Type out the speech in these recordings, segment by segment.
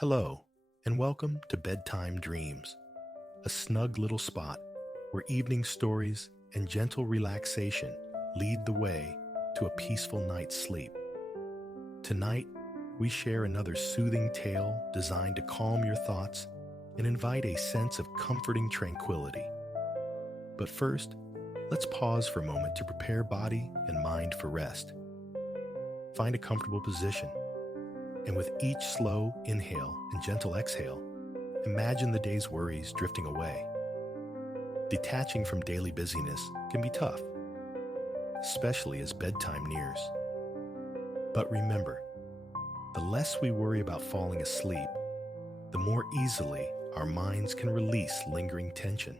Hello, and welcome to Bedtime Dreams, a snug little spot where evening stories and gentle relaxation lead the way to a peaceful night's sleep. Tonight, we share another soothing tale designed to calm your thoughts and invite a sense of comforting tranquility. But first, let's pause for a moment to prepare body and mind for rest. Find a comfortable position, and with each slow inhale and gentle exhale, imagine the day's worries drifting away. Detaching from daily busyness can be tough, especially as bedtime nears. But remember, the less we worry about falling asleep, the more easily our minds can release lingering tension.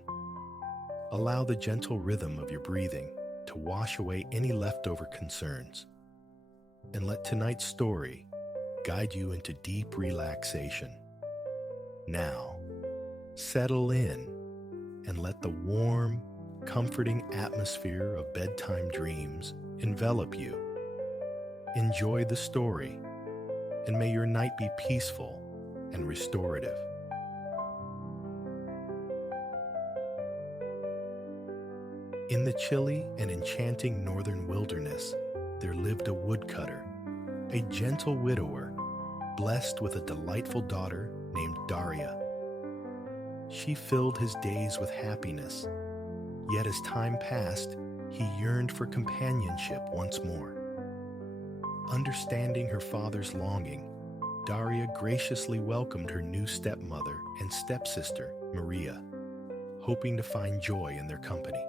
Allow the gentle rhythm of your breathing to wash away any leftover concerns, and let tonight's story guide you into deep relaxation. Now, settle in and let the warm, comforting atmosphere of bedtime dreams envelop you. Enjoy the story, and may your night be peaceful and restorative. In the chilly and enchanting northern wilderness, there lived a woodcutter, a gentle widower, blessed with a delightful daughter named Daria. She filled his days with happiness, yet as time passed, he yearned for companionship once more. Understanding her father's longing, Daria graciously welcomed her new stepmother and stepsister, Maria, hoping to find joy in their company.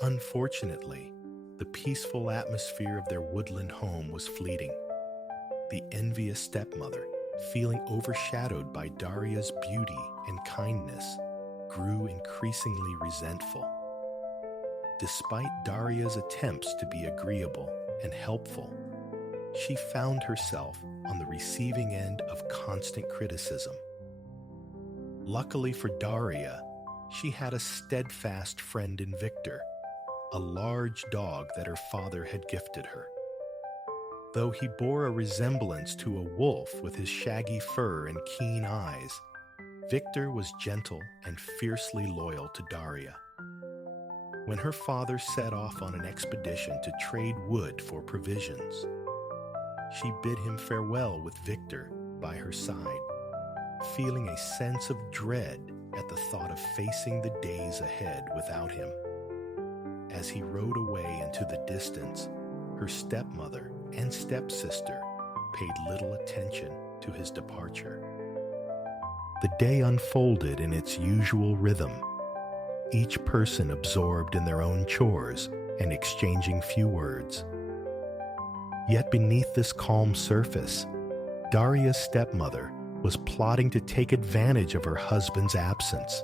Unfortunately, the peaceful atmosphere of their woodland home was fleeting. The envious stepmother, feeling overshadowed by Daria's beauty and kindness, grew increasingly resentful. Despite Daria's attempts to be agreeable and helpful, she found herself on the receiving end of constant criticism. Luckily for Daria, she had a steadfast friend in Victor, a large dog that her father had gifted her. Though he bore a resemblance to a wolf with his shaggy fur and keen eyes, Victor was gentle and fiercely loyal to Daria. When her father set off on an expedition to trade wood for provisions, she bid him farewell with Victor by her side, feeling a sense of dread at the thought of facing the days ahead without him. As he rode away into the distance, her stepmother and stepsister paid little attention to his departure. The day unfolded in its usual rhythm, each person absorbed in their own chores and exchanging few words. Yet beneath this calm surface, Daria's stepmother was plotting to take advantage of her husband's absence,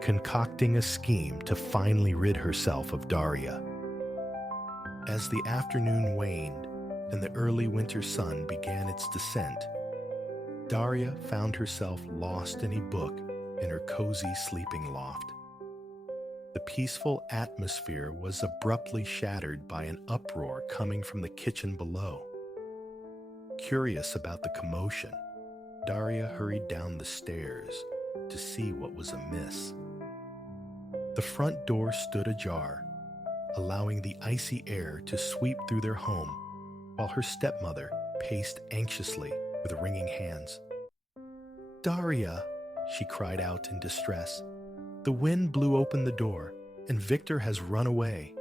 concocting a scheme to finally rid herself of Daria. As the afternoon waned and the early winter sun began its descent, Daria found herself lost in a book in her cozy sleeping loft. The peaceful atmosphere was abruptly shattered by an uproar coming from the kitchen below. Curious about the commotion, Daria hurried down the stairs to see what was amiss. The front door stood ajar, allowing the icy air to sweep through their home, while her stepmother paced anxiously with wringing hands. "Daria," she cried out in distress, "the wind blew open the door, and Victor has run away."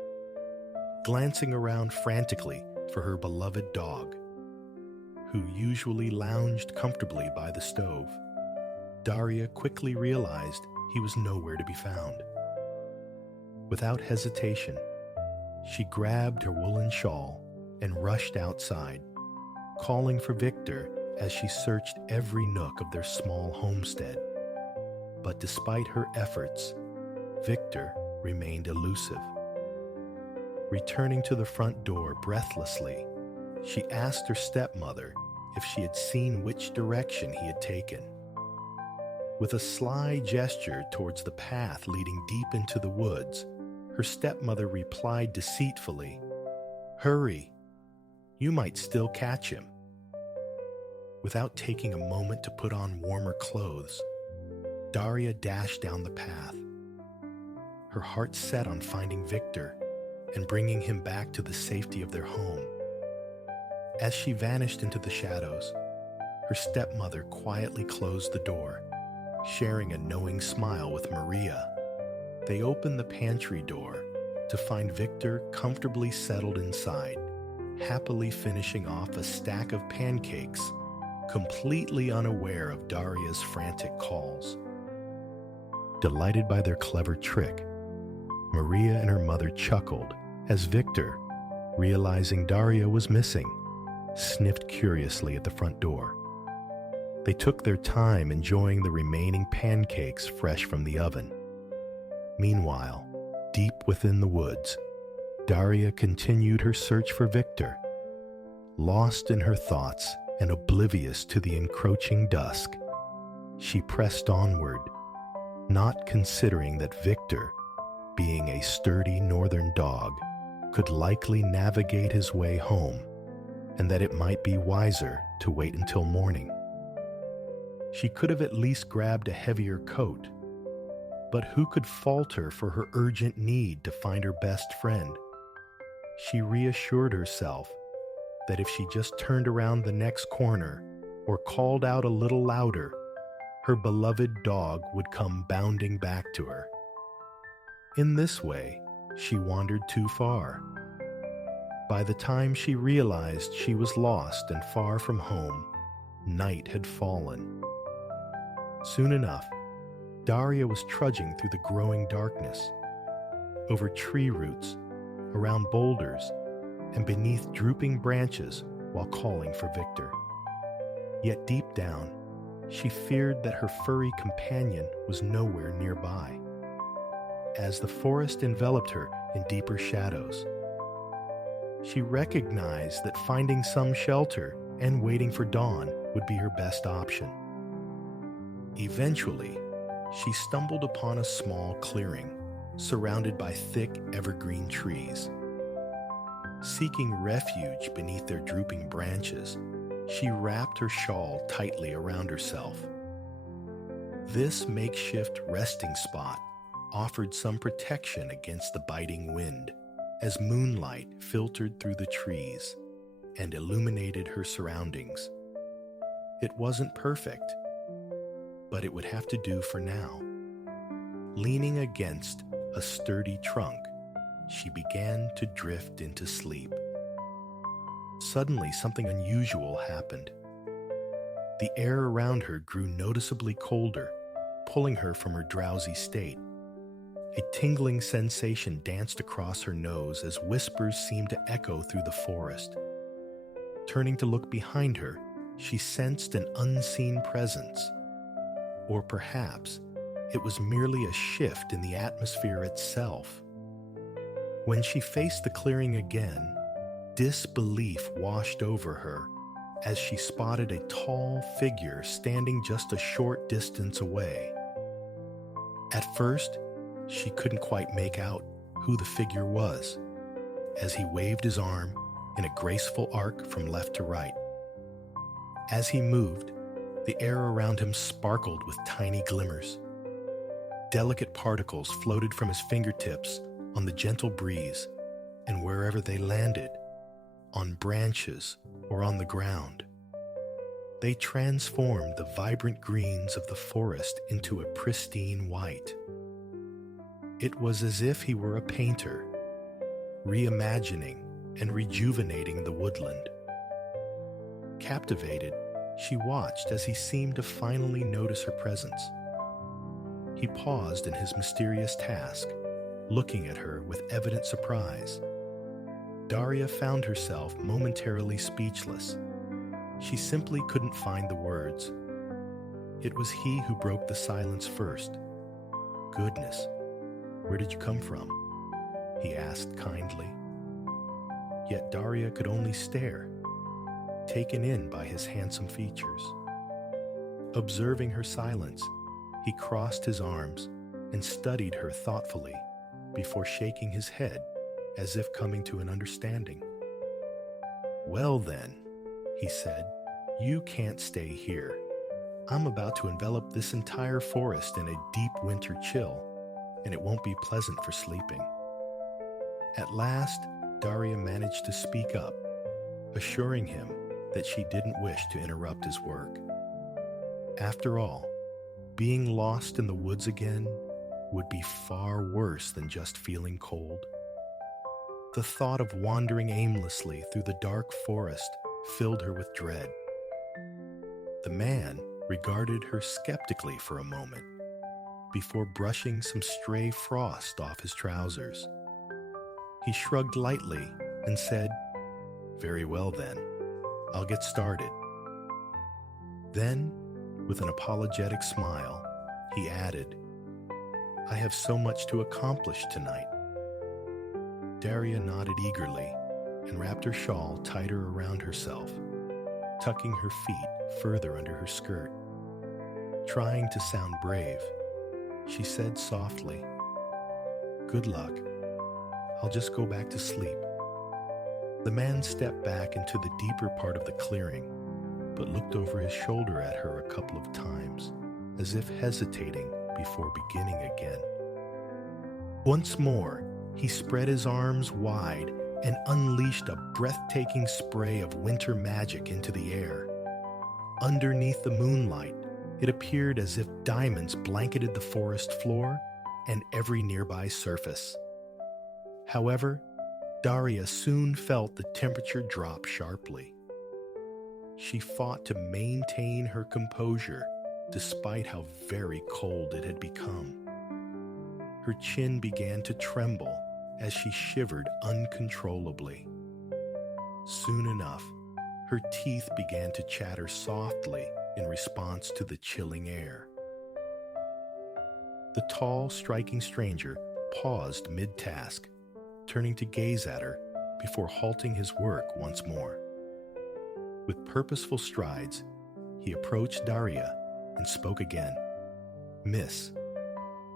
Glancing around frantically for her beloved dog, who usually lounged comfortably by the stove, Daria quickly realized he was nowhere to be found. Without hesitation, she grabbed her woolen shawl and rushed outside, calling for Victor as she searched every nook of their small homestead. But despite her efforts, Victor remained elusive. Returning to the front door breathlessly, she asked her stepmother if she had seen which direction he had taken. With a sly gesture towards the path leading deep into the woods, her stepmother replied deceitfully, "Hurry, you might still catch him." Without taking a moment to put on warmer clothes, Daria dashed down the path, her heart set on finding Victor and bringing him back to the safety of their home. As she vanished into the shadows, her stepmother quietly closed the door, sharing a knowing smile with Maria. They opened the pantry door to find Victor comfortably settled inside, happily finishing off a stack of pancakes, completely unaware of Daria's frantic calls. Delighted by their clever trick, Maria and her mother chuckled as Victor, realizing Daria was missing, sniffed curiously at the front door. They took their time enjoying the remaining pancakes fresh from the oven. Meanwhile, deep within the woods, Daria continued her search for Victor. Lost in her thoughts and oblivious to the encroaching dusk, she pressed onward, not considering that Victor, being a sturdy northern dog, could likely navigate his way home, and that it might be wiser to wait until morning. She could have at least grabbed a heavier coat, but who could fault her for her urgent need to find her best friend? She reassured herself that if she just turned around the next corner or called out a little louder, her beloved dog would come bounding back to her. In this way, she wandered too far. By the time she realized she was lost and far from home, night had fallen. Soon enough, Daria was trudging through the growing darkness, over tree roots, around boulders, and beneath drooping branches while calling for Victor. Yet deep down, she feared that her furry companion was nowhere nearby. As the forest enveloped her in deeper shadows, she recognized that finding some shelter and waiting for dawn would be her best option. Eventually, she stumbled upon a small clearing, surrounded by thick evergreen trees. Seeking refuge beneath their drooping branches, she wrapped her shawl tightly around herself. This makeshift resting spot offered some protection against the biting wind, as moonlight filtered through the trees and illuminated her surroundings. It wasn't perfect, but it would have to do for now. Leaning against a sturdy trunk, she began to drift into sleep. Suddenly, something unusual happened. The air around her grew noticeably colder, pulling her from her drowsy state. A tingling sensation danced across her nose as whispers seemed to echo through the forest. Turning to look behind her, she sensed an unseen presence. Or perhaps it was merely a shift in the atmosphere itself. When she faced the clearing again, disbelief washed over her as she spotted a tall figure standing just a short distance away. At first, she couldn't quite make out who the figure was, as he waved his arm in a graceful arc from left to right. As he moved, the air around him sparkled with tiny glimmers. Delicate particles floated from his fingertips on the gentle breeze, and wherever they landed, on branches or on the ground, they transformed the vibrant greens of the forest into a pristine white. It was as if he were a painter, reimagining and rejuvenating the woodland. Captivated, she watched as he seemed to finally notice her presence. He paused in his mysterious task, looking at her with evident surprise. Daria found herself momentarily speechless. She simply couldn't find the words. It was he who broke the silence first. "Goodness, where did you come from?" he asked kindly. Yet Daria could only stare, taken in by his handsome features. Observing her silence, he crossed his arms and studied her thoughtfully before shaking his head as if coming to an understanding. "Well then," he said, You can't stay here. I'm about to envelop this entire forest in a deep winter chill, and it won't be pleasant for sleeping." At last, Daria managed to speak up, assuring him that she didn't wish to interrupt his work. After all, being lost in the woods again would be far worse than just feeling cold. The thought of wandering aimlessly through the dark forest filled her with dread. The man regarded her skeptically for a moment before brushing some stray frost off his trousers. He shrugged lightly and said, "Very well then, I'll get started." Then, with an apologetic smile, he added, "I have so much to accomplish tonight." Daria nodded eagerly and wrapped her shawl tighter around herself, tucking her feet further under her skirt. Trying to sound brave, she said softly, "Good luck. I'll just go back to sleep." The man stepped back into the deeper part of the clearing, but looked over his shoulder at her a couple of times, as if hesitating before beginning again. Once more, he spread his arms wide and unleashed a breathtaking spray of winter magic into the air. Underneath the moonlight, it appeared as if diamonds blanketed the forest floor and every nearby surface. However, Daria soon felt the temperature drop sharply. She fought to maintain her composure despite how very cold it had become. Her chin began to tremble as she shivered uncontrollably. Soon enough, her teeth began to chatter softly in response to the chilling air. The tall, striking stranger paused mid-task, turning to gaze at her before halting his work once more. With purposeful strides, he approached Daria and spoke again. "Miss,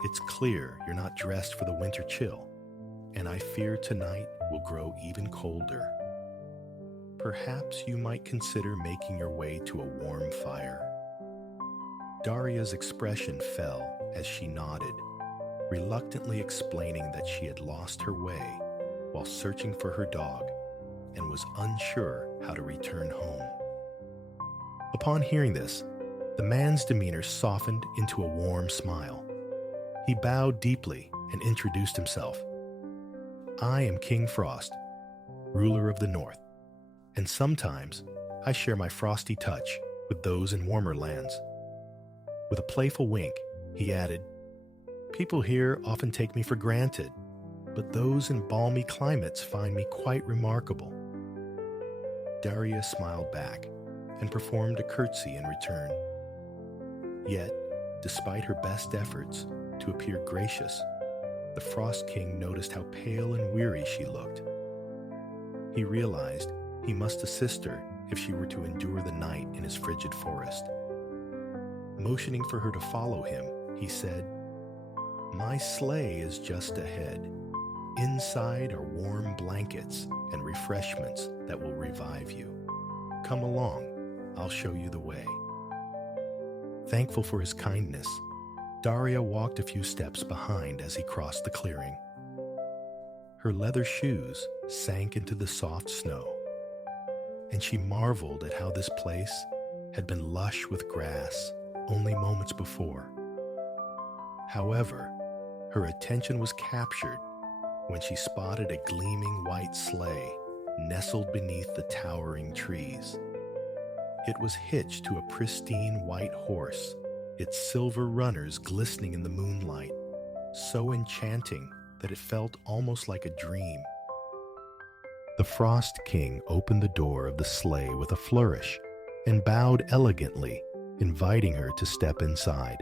it's clear you're not dressed for the winter chill, and I fear tonight will grow even colder. Perhaps you might consider making your way to a warm fire." Daria's expression fell as she nodded, reluctantly explaining that she had lost her way while searching for her dog and was unsure how to return home. Upon hearing this, the man's demeanor softened into a warm smile. He bowed deeply and introduced himself. "I am King Frost, ruler of the North, and sometimes I share my frosty touch with those in warmer lands." With a playful wink, he added, "People here often take me for granted, but those in balmy climates find me quite remarkable." Daria smiled back and performed a curtsy in return. Yet, despite her best efforts to appear gracious, the Frost King noticed how pale and weary she looked. He realized he must assist her if she were to endure the night in his frigid forest. Motioning for her to follow him, he said, "My sleigh is just ahead. Inside are warm blankets and refreshments that will revive you. Come along, I'll show you the way." Thankful for his kindness, Daria walked a few steps behind as he crossed the clearing. Her leather shoes sank into the soft snow, and she marveled at how this place had been lush with grass only moments before. However, her attention was captured when she spotted a gleaming white sleigh nestled beneath the towering trees. It was hitched to a pristine white horse, its silver runners glistening in the moonlight, so enchanting that it felt almost like a dream. The Frost King opened the door of the sleigh with a flourish and bowed elegantly, inviting her to step inside.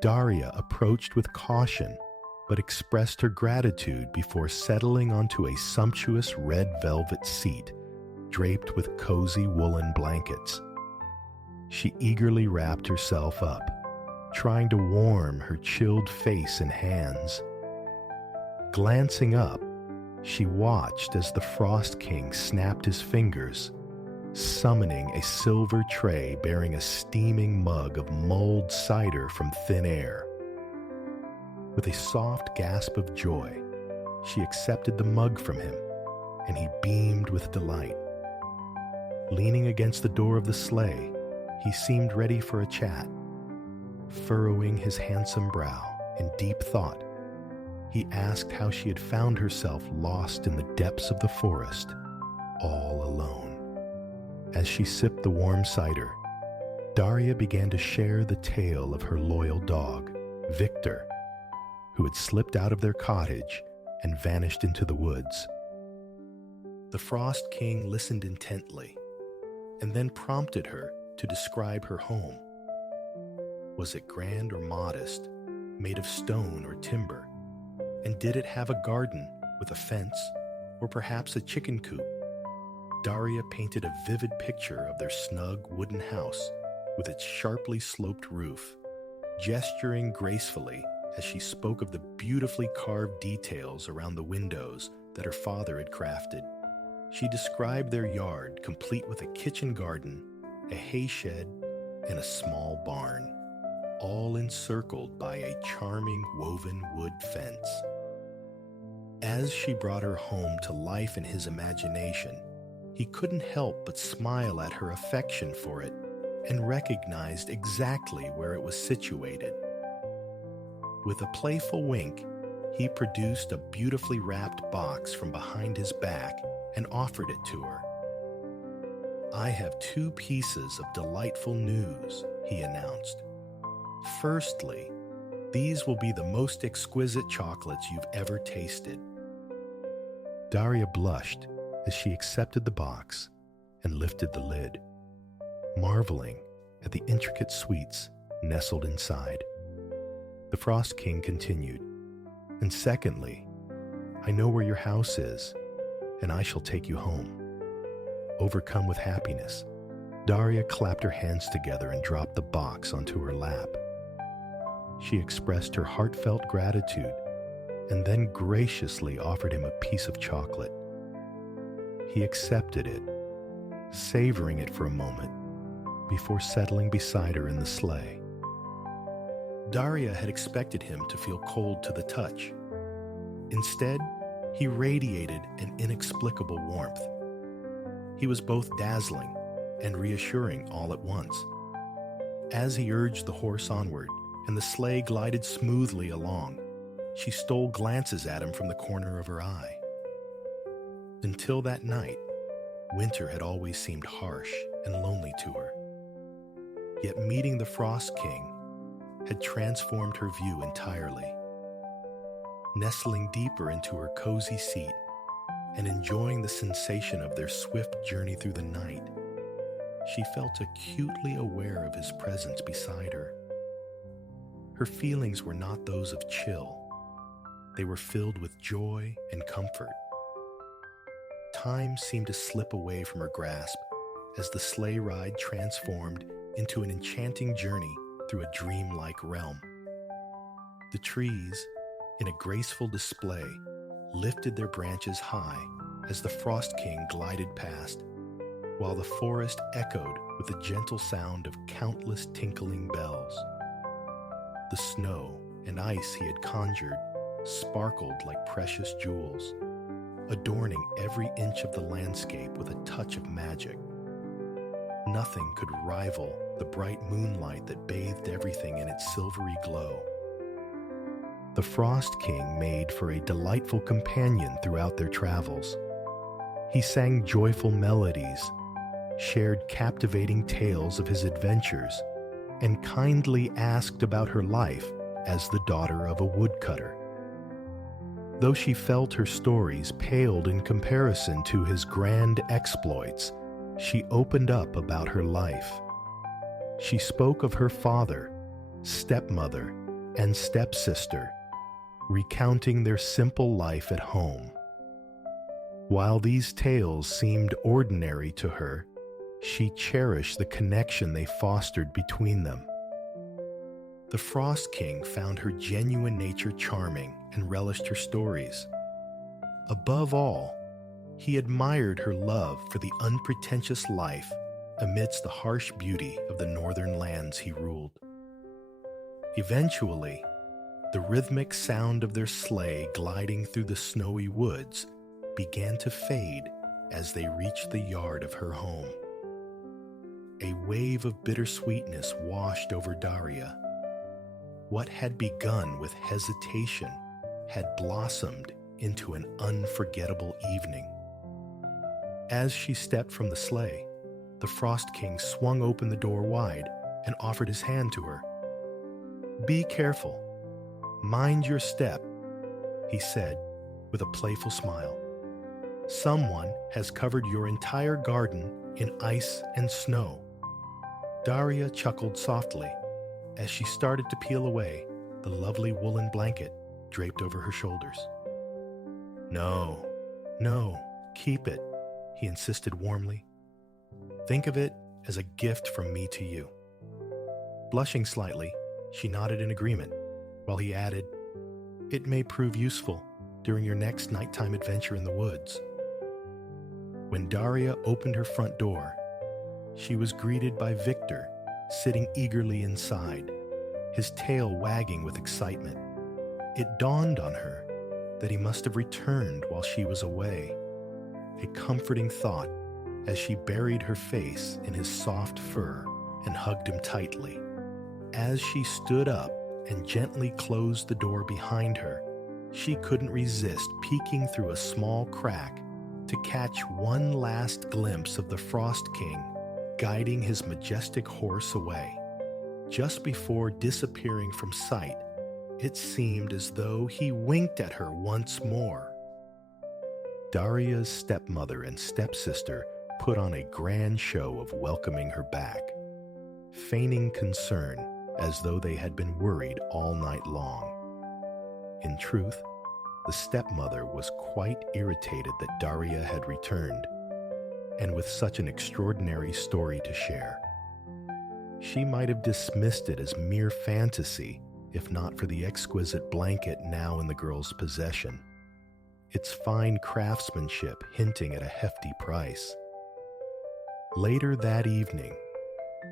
Daria approached with caution, but expressed her gratitude before settling onto a sumptuous red velvet seat draped with cozy woolen blankets. She eagerly wrapped herself up, trying to warm her chilled face and hands. Glancing up, she watched as the Frost King snapped his fingers, summoning a silver tray bearing a steaming mug of mulled cider from thin air. With a soft gasp of joy, she accepted the mug from him, and he beamed with delight. Leaning against the door of the sleigh, he seemed ready for a chat. Furrowing his handsome brow in deep thought, he asked how she had found herself lost in the depths of the forest, all alone. As she sipped the warm cider, Daria began to share the tale of her loyal dog, Victor, who had slipped out of their cottage and vanished into the woods. The Frost King listened intently and then prompted her to describe her home. Was it grand or modest, made of stone or timber? And did it have a garden with a fence or perhaps a chicken coop? Daria painted a vivid picture of their snug wooden house with its sharply sloped roof, gesturing gracefully as she spoke of the beautifully carved details around the windows that her father had crafted. She described their yard complete with a kitchen garden, a hay shed, and a small barn, all encircled by a charming woven wood fence. As she brought her home to life in his imagination, he couldn't help but smile at her affection for it and recognized exactly where it was situated. With a playful wink, he produced a beautifully wrapped box from behind his back and offered it to her. "I have 2 pieces of delightful news," he announced. "Firstly, these will be the most exquisite chocolates you've ever tasted." Daria blushed as she accepted the box and lifted the lid, marveling at the intricate sweets nestled inside. The Frost King continued, "And secondly, I know where your house is, and I shall take you home." Overcome with happiness, Daria clapped her hands together and dropped the box onto her lap. She expressed her heartfelt gratitude and then graciously offered him a piece of chocolate. He accepted it, savoring it for a moment before settling beside her in the sleigh. Daria had expected him to feel cold to the touch. Instead, he radiated an inexplicable warmth. He was both dazzling and reassuring all at once. As he urged the horse onward and the sleigh glided smoothly along, she stole glances at him from the corner of her eye. Until that night, winter had always seemed harsh and lonely to her. Yet meeting the Frost King had transformed her view entirely. Nestling deeper into her cozy seat and enjoying the sensation of their swift journey through the night, she felt acutely aware of his presence beside her. Her feelings were not those of chill. They were filled with joy and comfort. Time seemed to slip away from her grasp as the sleigh ride transformed into an enchanting journey through a dreamlike realm. The trees, in a graceful display, lifted their branches high as the Frost King glided past, while the forest echoed with the gentle sound of countless tinkling bells. The snow and ice he had conjured sparkled like precious jewels, adorning every inch of the landscape with a touch of magic. Nothing could rival the bright moonlight that bathed everything in its silvery glow. The Frost King made for a delightful companion throughout their travels. He sang joyful melodies, shared captivating tales of his adventures, and kindly asked about her life as the daughter of a woodcutter. Though she felt her stories paled in comparison to his grand exploits, she opened up about her life. She spoke of her father, stepmother, and stepsister, recounting their simple life at home. While these tales seemed ordinary to her, she cherished the connection they fostered between them. The Frost King found her genuine nature charming and relished her stories. Above all, He admired her love for the unpretentious life amidst the harsh beauty of the northern lands he ruled. Eventually, the rhythmic sound of their sleigh gliding through the snowy woods began to fade as they reached the yard of her home. A wave of bittersweetness washed over Daria. What had begun with hesitation had blossomed into an unforgettable evening. As she stepped from the sleigh, the Frost King swung open the door wide and offered his hand to her. "Be careful. Mind your step," he said with a playful smile. "Someone has covered your entire garden in ice and snow." Daria chuckled softly as she started to peel away the lovely woolen blanket draped over her shoulders. No, keep it," he insisted warmly. "Think of it as a gift from me to you." Blushing slightly, she nodded in agreement, while he added, "It may prove useful during your next nighttime adventure in the woods." When Daria opened her front door, she was greeted by Victor, sitting eagerly inside, his tail wagging with excitement. It dawned on her that he must have returned while she was away, a comforting thought as she buried her face in his soft fur and hugged him tightly. As she stood up and gently closed the door behind her, she couldn't resist peeking through a small crack to catch one last glimpse of the Frost King guiding his majestic horse away. Just before disappearing from sight, it seemed as though he winked at her once more. Daria's stepmother and stepsister put on a grand show of welcoming her back, feigning concern as though they had been worried all night long. In truth, the stepmother was quite irritated that Daria had returned, and with such an extraordinary story to share. She might have dismissed it as mere fantasy if not for the exquisite blanket now in the girl's possession, its fine craftsmanship hinting at a hefty price. Later that evening,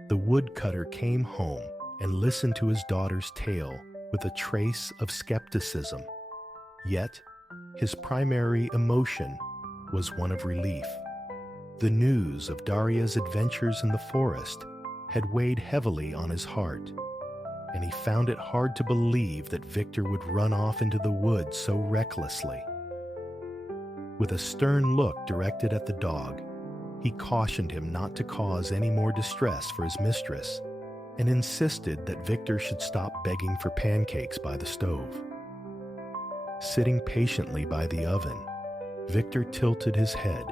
the woodcutter came home and listened to his daughter's tale with a trace of skepticism. Yet, his primary emotion was one of relief. The news of Daria's adventures in the forest had weighed heavily on his heart, and he found it hard to believe that Victor would run off into the woods so recklessly. With a stern look directed at the dog, he cautioned him not to cause any more distress for his mistress, and insisted that Victor should stop begging for pancakes by the stove. Sitting patiently by the oven, Victor tilted his head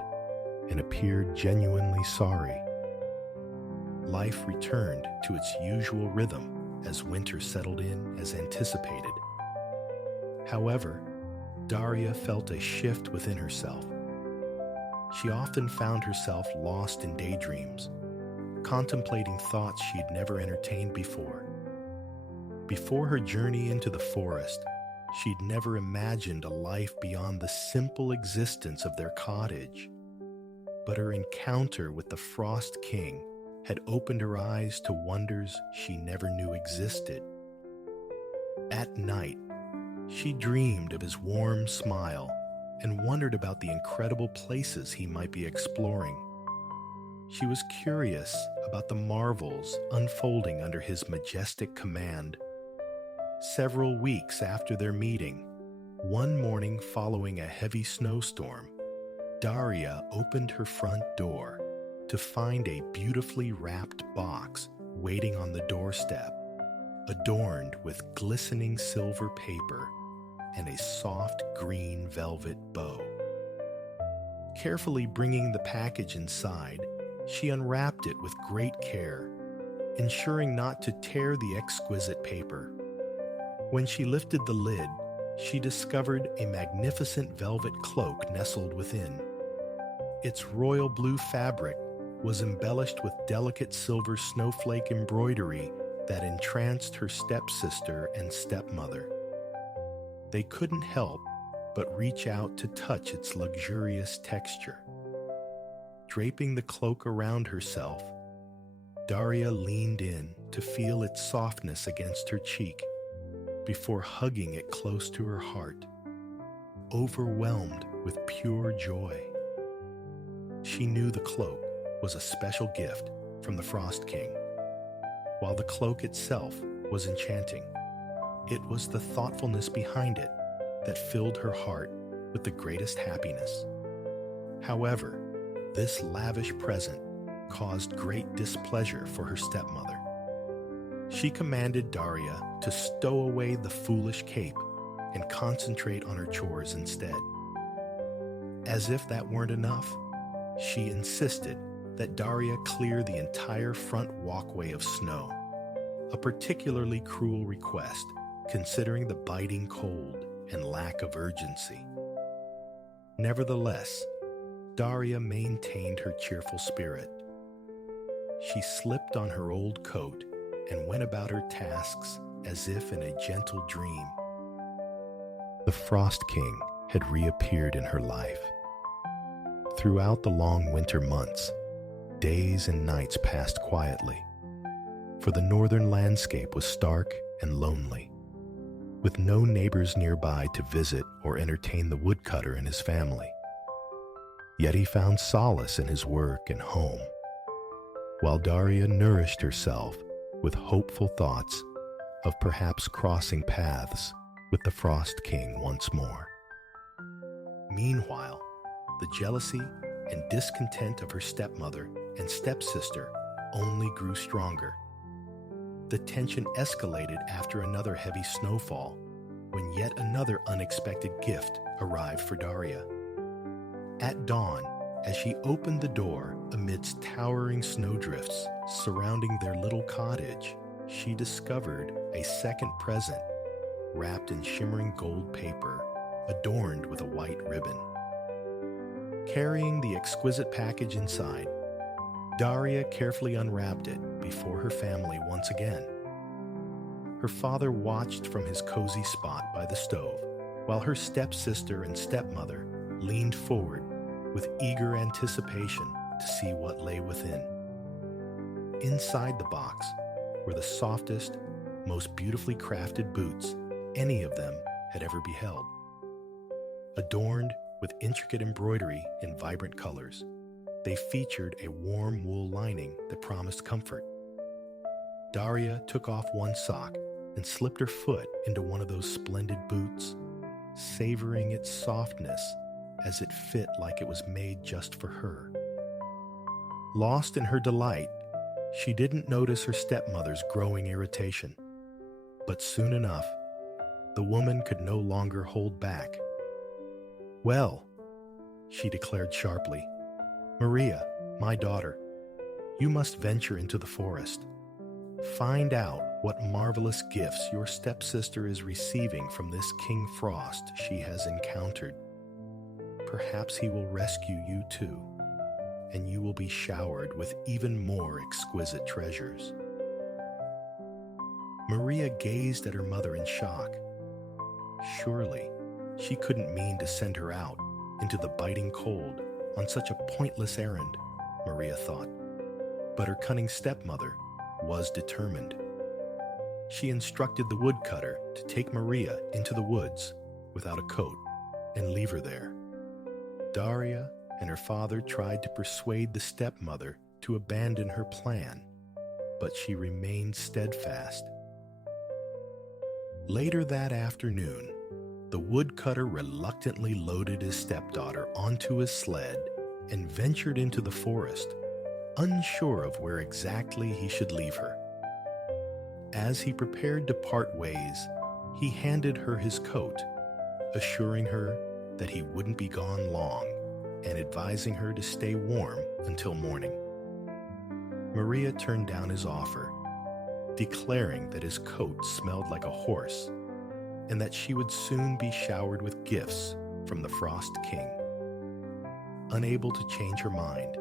and appeared genuinely sorry. Life returned to its usual rhythm as winter settled in as anticipated. However, Daria felt a shift within herself. She often found herself lost in daydreams, contemplating thoughts she'd never entertained before. Before her journey into the forest, she'd never imagined a life beyond the simple existence of their cottage. But her encounter with the Frost King had opened her eyes to wonders she never knew existed. At night, she dreamed of his warm smile and wondered about the incredible places he might be exploring. She was curious about the marvels unfolding under his majestic command. Several weeks after their meeting, one morning following a heavy snowstorm, Daria opened her front door to find a beautifully wrapped box waiting on the doorstep, adorned with glistening silver paper and a soft green velvet bow. Carefully bringing the package inside, she unwrapped it with great care, ensuring not to tear the exquisite paper. When she lifted the lid, she discovered a magnificent velvet cloak nestled within. Its royal blue fabric was embellished with delicate silver snowflake embroidery that entranced her stepsister and stepmother. They couldn't help but reach out to touch its luxurious texture. Draping the cloak around herself, Daria leaned in to feel its softness against her cheek before hugging it close to her heart, overwhelmed with pure joy. She knew the cloak was a special gift from the Frost King. While the cloak itself was enchanting, it was the thoughtfulness behind it that filled her heart with the greatest happiness. However, this lavish present caused great displeasure for her stepmother. She commanded Daria to stow away the foolish cape and concentrate on her chores instead. As if that weren't enough, she insisted that Daria clear the entire front walkway of snow, a particularly cruel request considering the biting cold and lack of urgency. Nevertheless, Daria maintained her cheerful spirit. She slipped on her old coat and went about her tasks as if in a gentle dream. The Frost King had reappeared in her life. Throughout the long winter months, days and nights passed quietly, for the northern landscape was stark and lonely, with no neighbors nearby to visit or entertain the woodcutter and his family. Yet he found solace in his work and home, while Daria nourished herself with hopeful thoughts of perhaps crossing paths with the Frost King once more. Meanwhile, the jealousy and discontent of her stepmother and stepsister only grew stronger. The tension escalated after another heavy snowfall, when yet another unexpected gift arrived for Daria. At dawn, as she opened the door amidst towering snowdrifts surrounding their little cottage, she discovered a second present wrapped in shimmering gold paper, adorned with a white ribbon. Carrying the exquisite package inside, Daria carefully unwrapped it before her family once again. Her father watched from his cozy spot by the stove, while her stepsister and stepmother leaned forward with eager anticipation to see what lay within. Inside the box were the softest, most beautifully crafted boots any of them had ever beheld. Adorned with intricate embroidery in vibrant colors, they featured a warm wool lining that promised comfort. Daria took off one sock and slipped her foot into one of those splendid boots, savoring its softness as it fit like it was made just for her. Lost in her delight, she didn't notice her stepmother's growing irritation. But soon enough, the woman could no longer hold back. "Well," she declared sharply, "Maria, my daughter, you must venture into the forest. Find out what marvelous gifts your stepsister is receiving from this King Frost she has encountered. Perhaps he will rescue you too, and you will be showered with even more exquisite treasures." Maria gazed at her mother in shock. Surely, she couldn't mean to send her out into the biting cold on such a pointless errand, Maria thought. But her cunning stepmother was determined. She instructed the woodcutter to take Maria into the woods without a coat and leave her there. Daria and her father tried to persuade the stepmother to abandon her plan, but she remained steadfast. Later that afternoon, the woodcutter reluctantly loaded his stepdaughter onto his sled and ventured into the forest, unsure of where exactly he should leave her. As he prepared to part ways, he handed her his coat, assuring her that he wouldn't be gone long and advising her to stay warm until morning. Maria turned down his offer, declaring that his coat smelled like a horse and that she would soon be showered with gifts from the Frost King. Unable to change her mind,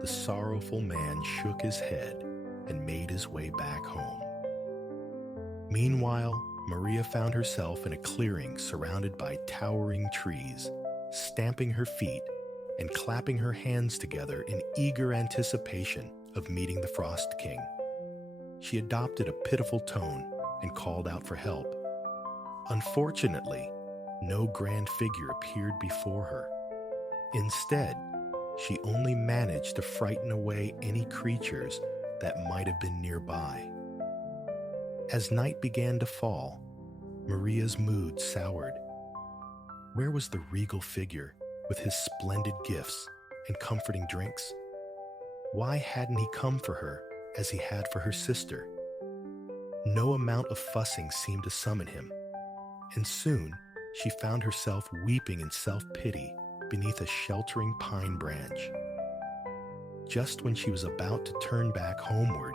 the sorrowful man shook his head and made his way back home. Meanwhile, Maria found herself in a clearing surrounded by towering trees, stamping her feet and clapping her hands together in eager anticipation of meeting the Frost King. She adopted a pitiful tone and called out for help. Unfortunately, no grand figure appeared before her. Instead, she only managed to frighten away any creatures that might have been nearby. As night began to fall, Maria's mood soured. Where was the regal figure with his splendid gifts and comforting drinks? Why hadn't he come for her as he had for her sister? No amount of fussing seemed to summon him, and soon she found herself weeping in self-pity beneath a sheltering pine branch. Just when she was about to turn back homeward,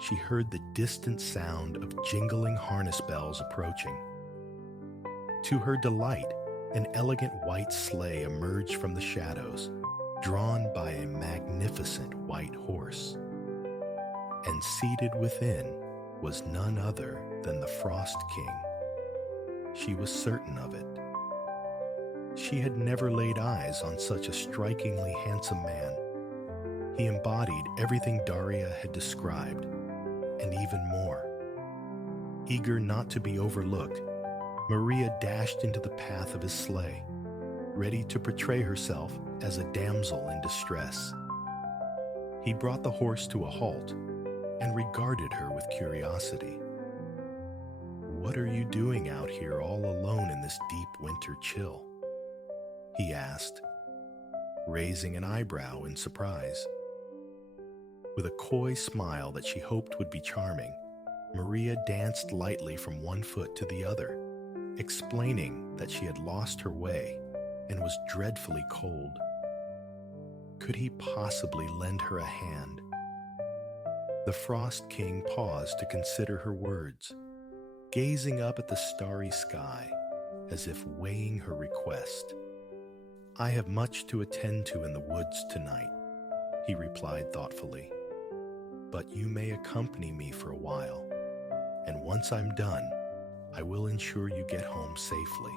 she heard the distant sound of jingling harness bells approaching. To her delight, an elegant white sleigh emerged from the shadows, drawn by a magnificent white horse. And seated within was none other than the Frost King. She was certain of it. She had never laid eyes on such a strikingly handsome man. He embodied everything Daria had described, and even more. Eager not to be overlooked, Maria dashed into the path of his sleigh, ready to portray herself as a damsel in distress. He brought the horse to a halt and regarded her with curiosity. "What are you doing out here all alone in this deep winter chill?" he asked, raising an eyebrow in surprise. With a coy smile that she hoped would be charming, Maria danced lightly from one foot to the other, explaining that she had lost her way and was dreadfully cold. Could he possibly lend her a hand? The Frost King paused to consider her words, gazing up at the starry sky as if weighing her request. "I have much to attend to in the woods tonight," he replied thoughtfully. "But you may accompany me for a while, and once I'm done, I will ensure you get home safely."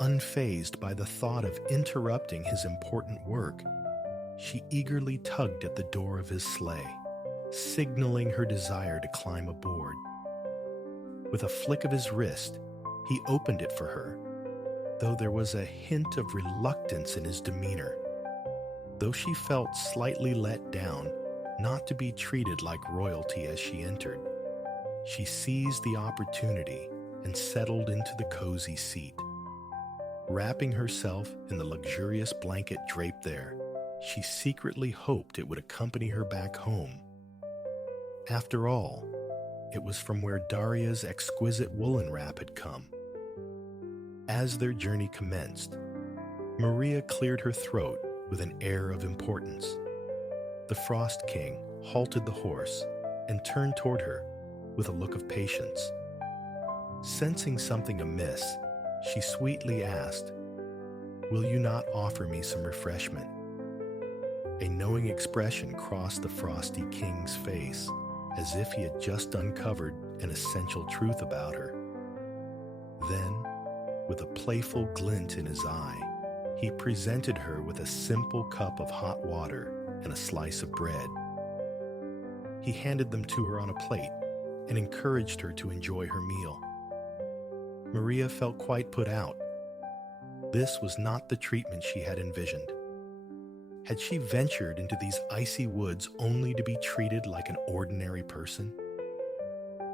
Unfazed by the thought of interrupting his important work, she eagerly tugged at the door of his sleigh, signaling her desire to climb aboard. With a flick of his wrist, he opened it for her, though there was a hint of reluctance in his demeanor. Though she felt slightly let down not to be treated like royalty as she entered, she seized the opportunity and settled into the cozy seat. Wrapping herself in the luxurious blanket draped there, she secretly hoped it would accompany her back home. After all, it was from where Daria's exquisite woolen wrap had come. As their journey commenced, Maria cleared her throat with an air of importance. The Frost King halted the horse and turned toward her with a look of patience. Sensing something amiss, she sweetly asked, "Will you not offer me some refreshment?" A knowing expression crossed the Frosty King's face, as if he had just uncovered an essential truth about her. Then, with a playful glint in his eye, he presented her with a simple cup of hot water and a slice of bread. He handed them to her on a plate and encouraged her to enjoy her meal. Maria felt quite put out. This was not the treatment she had envisioned. Had she ventured into these icy woods only to be treated like an ordinary person?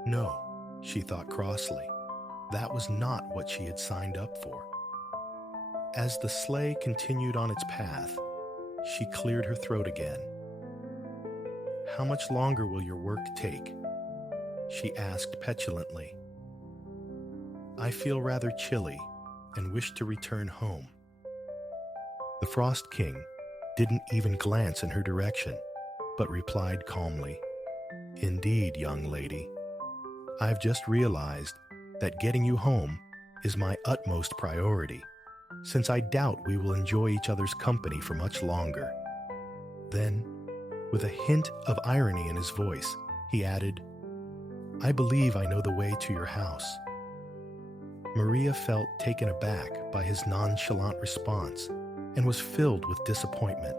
No, she thought crossly. That was not what she had signed up for. As the sleigh continued on its path, she cleared her throat again. "How much longer will your work take?" she asked petulantly. "I feel rather chilly and wish to return home." The Frost King didn't even glance in her direction, but replied calmly, "Indeed, young lady, I've just realized that getting you home is my utmost priority, since I doubt we will enjoy each other's company for much longer." Then, with a hint of irony in his voice, he added, I believe I know the way to your house." Maria felt taken aback by his nonchalant response and was filled with disappointment.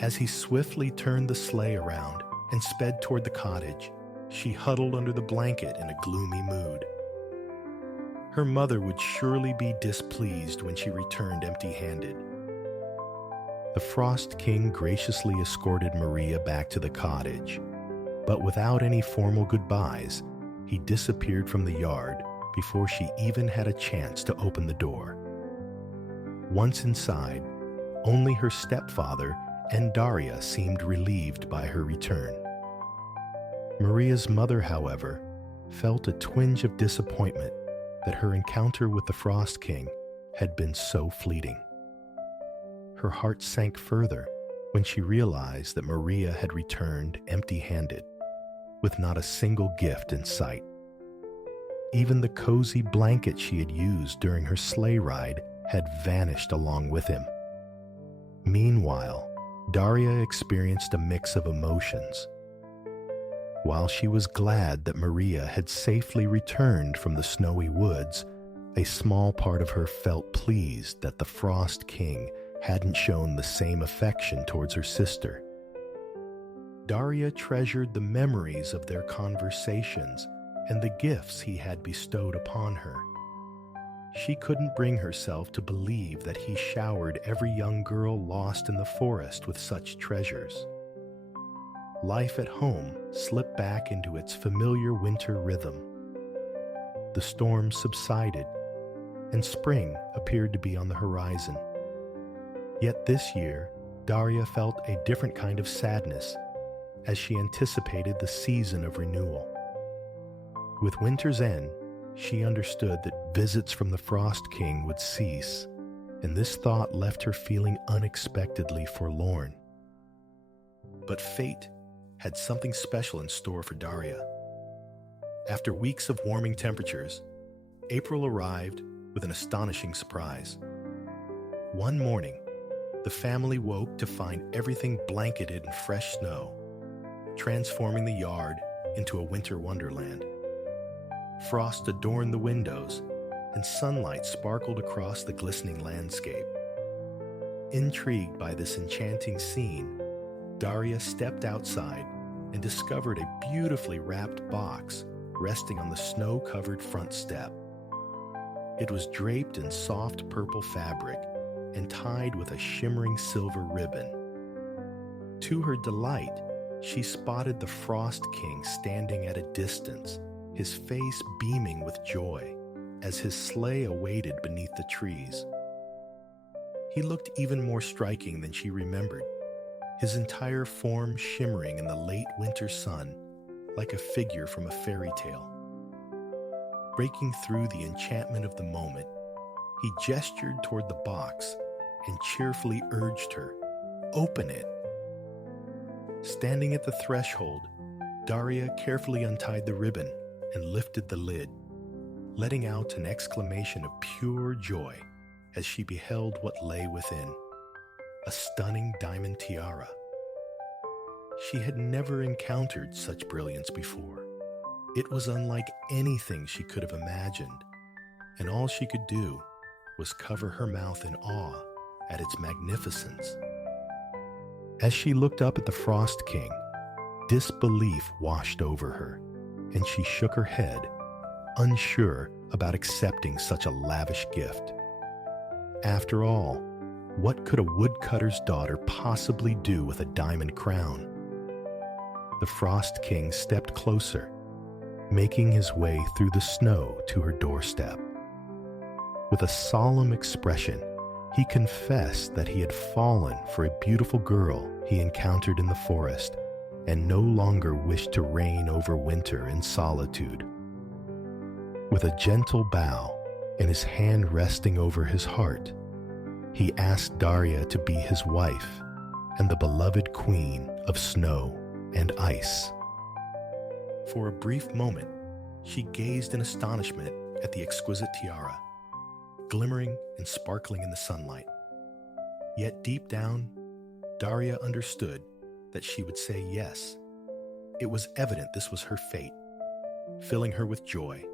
As he swiftly turned the sleigh around and sped toward the cottage, she huddled under the blanket in a gloomy mood. Her mother would surely be displeased when she returned empty-handed. The Frost King graciously escorted Maria back to the cottage, but without any formal goodbyes, he disappeared from the yard before she even had a chance to open the door. Once inside, only her stepfather and Daria seemed relieved by her return. Maria's mother, however, felt a twinge of disappointment that her encounter with the Frost King had been so fleeting. Her heart sank further when she realized that Maria had returned empty-handed, with not a single gift in sight. Even the cozy blanket she had used during her sleigh ride had vanished along with him. Meanwhile, Daria experienced a mix of emotions. While she was glad that Maria had safely returned from the snowy woods, a small part of her felt pleased that the Frost King hadn't shown the same affection towards her sister. Daria treasured the memories of their conversations and the gifts he had bestowed upon her. She couldn't bring herself to believe that he showered every young girl lost in the forest with such treasures. Life at home slipped back into its familiar winter rhythm. The storm subsided, and spring appeared to be on the horizon. Yet this year, Daria felt a different kind of sadness as she anticipated the season of renewal. With winter's end, she understood that visits from the Frost King would cease, and this thought left her feeling unexpectedly forlorn. But fate had something special in store for Daria. After weeks of warming temperatures, April arrived with an astonishing surprise. One morning, the family woke to find everything blanketed in fresh snow, transforming the yard into a winter wonderland. Frost adorned the windows, and sunlight sparkled across the glistening landscape. Intrigued by this enchanting scene, Daria stepped outside and discovered a beautifully wrapped box resting on the snow-covered front step. It was draped in soft purple fabric and tied with a shimmering silver ribbon. To her delight, she spotted the Frost King standing at a distance, his face beaming with joy as his sleigh awaited beneath the trees. He looked even more striking than she remembered, his entire form shimmering in the late winter sun like a figure from a fairy tale. Breaking through the enchantment of the moment, he gestured toward the box and cheerfully urged her, "Open it." Standing at the threshold, Daria carefully untied the ribbon and lifted the lid, letting out an exclamation of pure joy as she beheld what lay within, a stunning diamond tiara. She had never encountered such brilliance before. It was unlike anything she could have imagined, and all she could do was cover her mouth in awe at its magnificence. As she looked up at the Frost King, disbelief washed over her, and she shook her head, unsure about accepting such a lavish gift. After all, what could a woodcutter's daughter possibly do with a diamond crown? The Frost King stepped closer, making his way through the snow to her doorstep. With a solemn expression, he confessed that he had fallen for a beautiful girl he encountered in the forest and no longer wished to reign over winter in solitude. With a gentle bow and his hand resting over his heart, he asked Daria to be his wife and the beloved queen of snow and ice. For a brief moment, she gazed in astonishment at the exquisite tiara, glimmering and sparkling in the sunlight. Yet deep down, Daria understood that she would say yes. It was evident this was her fate, filling her with joy,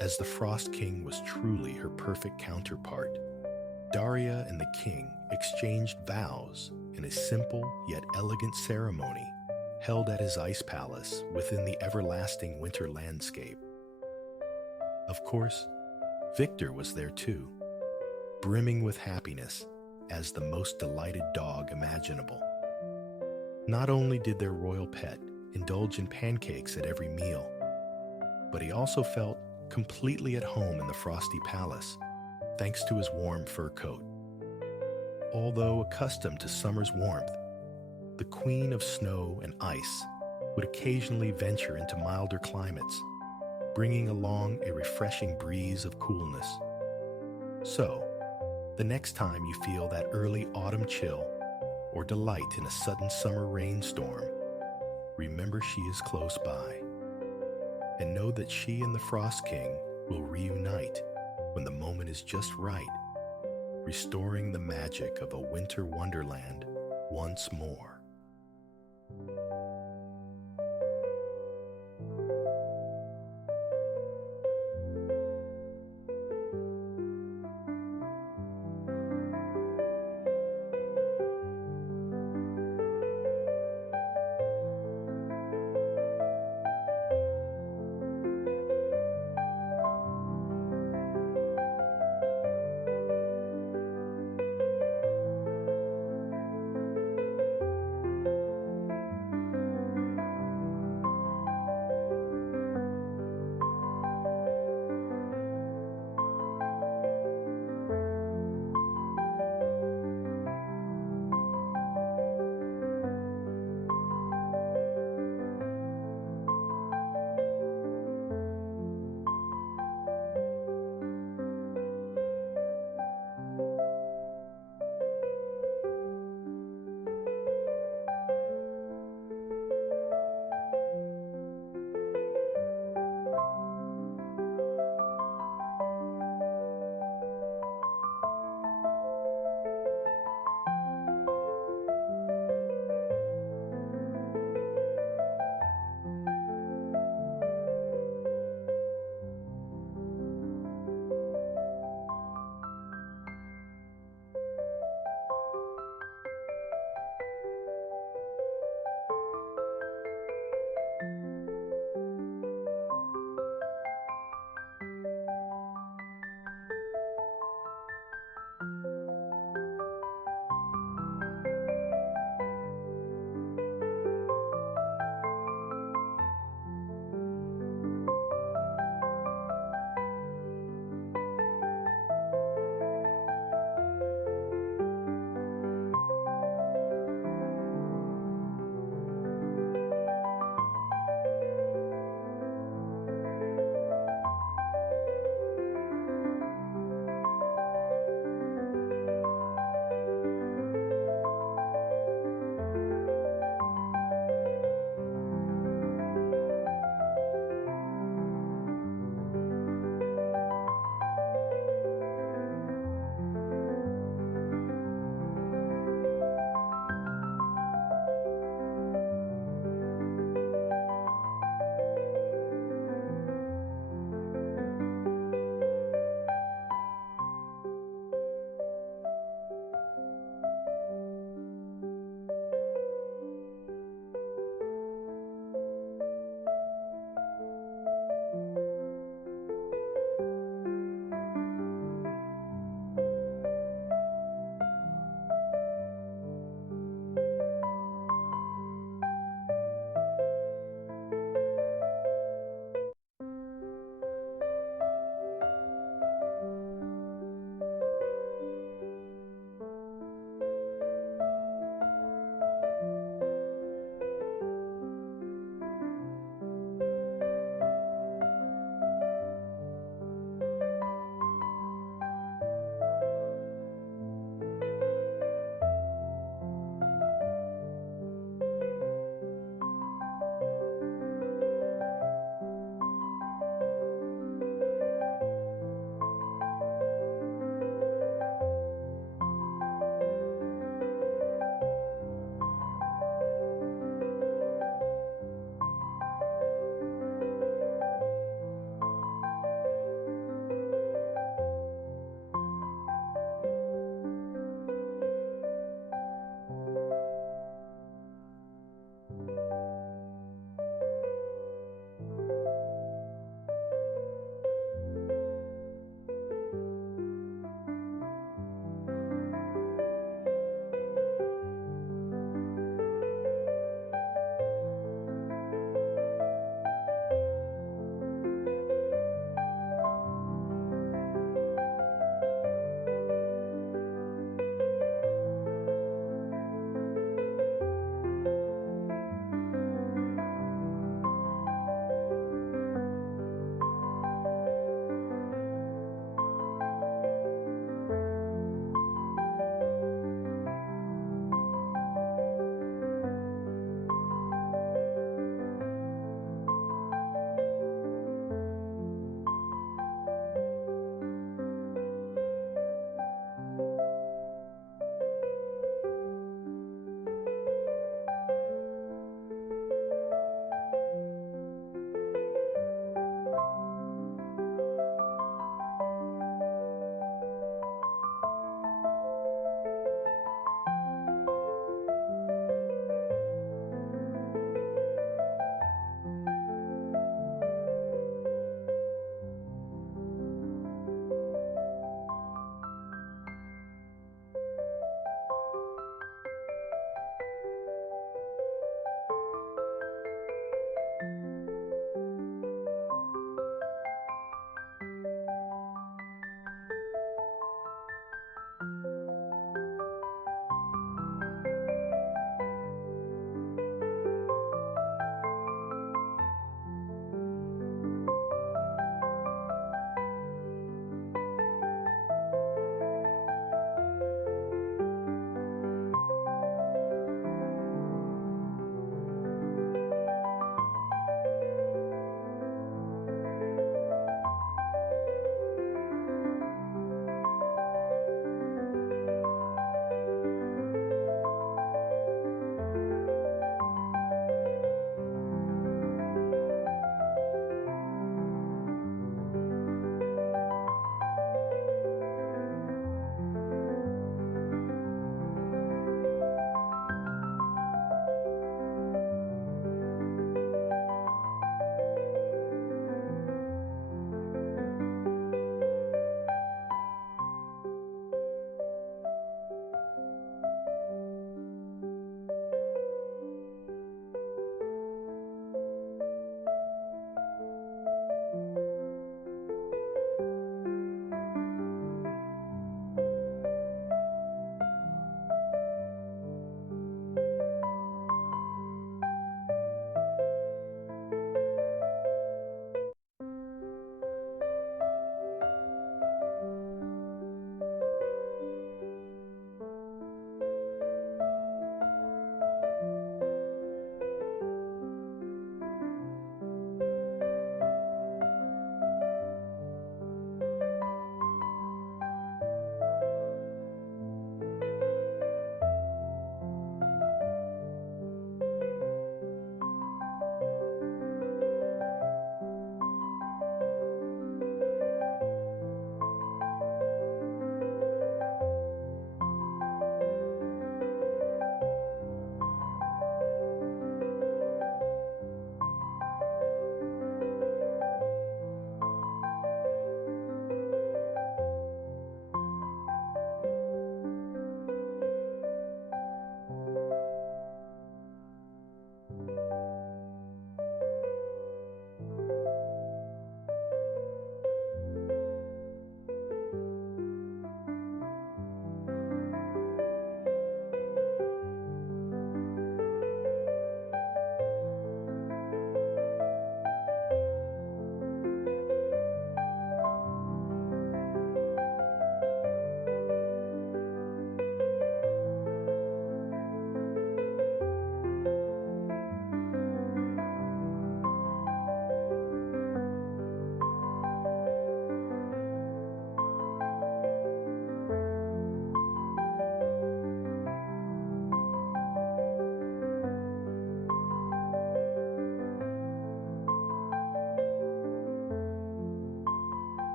as the Frost King was truly her perfect counterpart. Daria and the king exchanged vows in a simple yet elegant ceremony held at his ice palace within the everlasting winter landscape. Of course, Victor was there too, brimming with happiness as the most delighted dog imaginable. Not only did their royal pet indulge in pancakes at every meal, but he also felt completely at home in the frosty palace, thanks to his warm fur coat. Although accustomed to summer's warmth, the queen of snow and ice would occasionally venture into milder climates, bringing along a refreshing breeze of coolness. So, the next time you feel that early autumn chill or delight in a sudden summer rainstorm, remember she is close by, and know that she and the Frost King will reunite when the moment is just right, restoring the magic of a winter wonderland once more.